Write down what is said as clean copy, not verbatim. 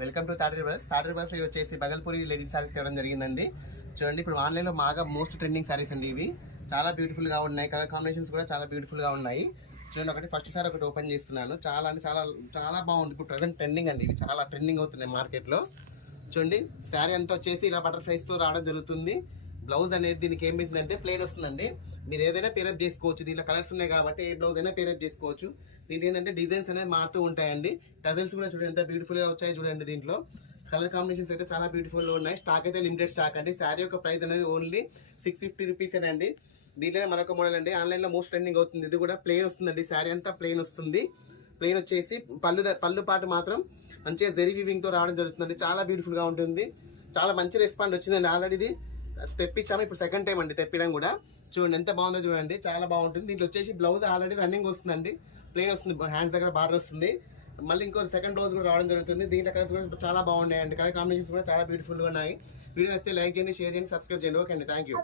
Welcome to Tatari brothers. Tatari brothers లో వచ్చేసి Bhagalpuri Lenin saris తేవడం జరిగిందండి. చూడండి, ఇప్పుడు ఆన్లైన్లో బాగా మోస్ట్ ట్రెండింగ్ సారీస్ అండి. ఇవి చాలా బ్యూటిఫుల్గా ఉన్నాయి, కలర్ కాంబినేషన్స్ కూడా చాలా బ్యూటిఫుల్గా ఉన్నాయి. చూడండి, ఫస్ట్ సారి ఒకటి ఓపెన్ చేస్తున్నాను. చాలా అంటే చాలా చాలా బాగుంది. ఇప్పుడు ప్రజెంట్ ట్రెండింగ్ అండి, ఇవి చాలా ట్రెండింగ్ అవుతున్నాయి మార్కెట్లో. చూడండి, శారీ అంతా వచ్చేసి ఇలా బటర్ఫ్లైస్తో రావడం జరుగుతుంది. బ్లౌజ్ అనేది దీనికి ఏమిందంటే ప్లెయిన్ వస్తుందండి. మీరు ఏదైనా పేరప్ చేసుకోవచ్చు. దీంట్లో కలర్స్ ఉన్నాయి కాబట్టి ఏ బ్లౌజ్ అయినా పేరప్ చేసుకోవచ్చు. దీంట్లో ఏంటంటే డిజైన్స్ అనేది మారుతూ ఉంటాయండి. టజల్స్ కూడా చూడండి ఎంత బ్యూటిఫుల్గా వచ్చాయి. చూడండి, దీంట్లో కలర్ కాంబినేషన్స్ అయితే చాలా బ్యూటిఫుల్గా ఉన్నాయి. స్టాక్ అయితే లిమిటెడ్ స్టాక్ అండి. శారీ యొక్క ప్రైస్ అనేది ఓన్లీ 650 రూపీస్ అండి. దీంట్లోనే మరొక మోడల్ అండి, ఆన్లైన్లో మోస్ట్ ట్రెండింగ్ అవుతుంది. ఇది కూడా ప్లెయిన్ వస్తుందండి. శారీ అంతా ప్లెయిన్ వస్తుంది. ప్లెయిన్ వచ్చేసి పళ్ళు పాటు మాత్రం మంచిగా జెరీ వీవింగ్తో రావడం జరుగుతుందండి. చాలా బ్యూటిఫుల్గా ఉంటుంది. చాలా మంచి రెస్పాండ్ వచ్చిందండి. ఆల్రెడీ ఇది తెప్పించాము, ఇప్పుడు సెకండ్ టైం అండి తెప్పించడం కూడా. చూడండి ఎంత బాగుందో చూడండి, చాలా బాగుంటుంది. దీంట్లో వచ్చేసి బ్లౌజ్ ఆల్రెడీ రన్నింగ్ వస్తుందండి, ప్లెయిన్ వస్తుంది, హ్యాండ్స్ దగ్గర బార్డర్ వస్తుంది. మళ్ళీ ఇంకో సెకండ్ బ్లౌజ్ కూడా రావడం జరుగుతుంది. దీంట్లో కలర్స్ కూడా చాలా బాగున్నాయండి. కలర్ కాంబినేషన్స్ కూడా చాలా బ్యూటిఫుల్గా ఉన్నాయి. వీడియో నచ్చితే లైక్ చేయండి, షేర్ చేయండి, సబ్స్క్రైబ్ చేయండి. ఓకే అండి, థ్యాంక్ యూ.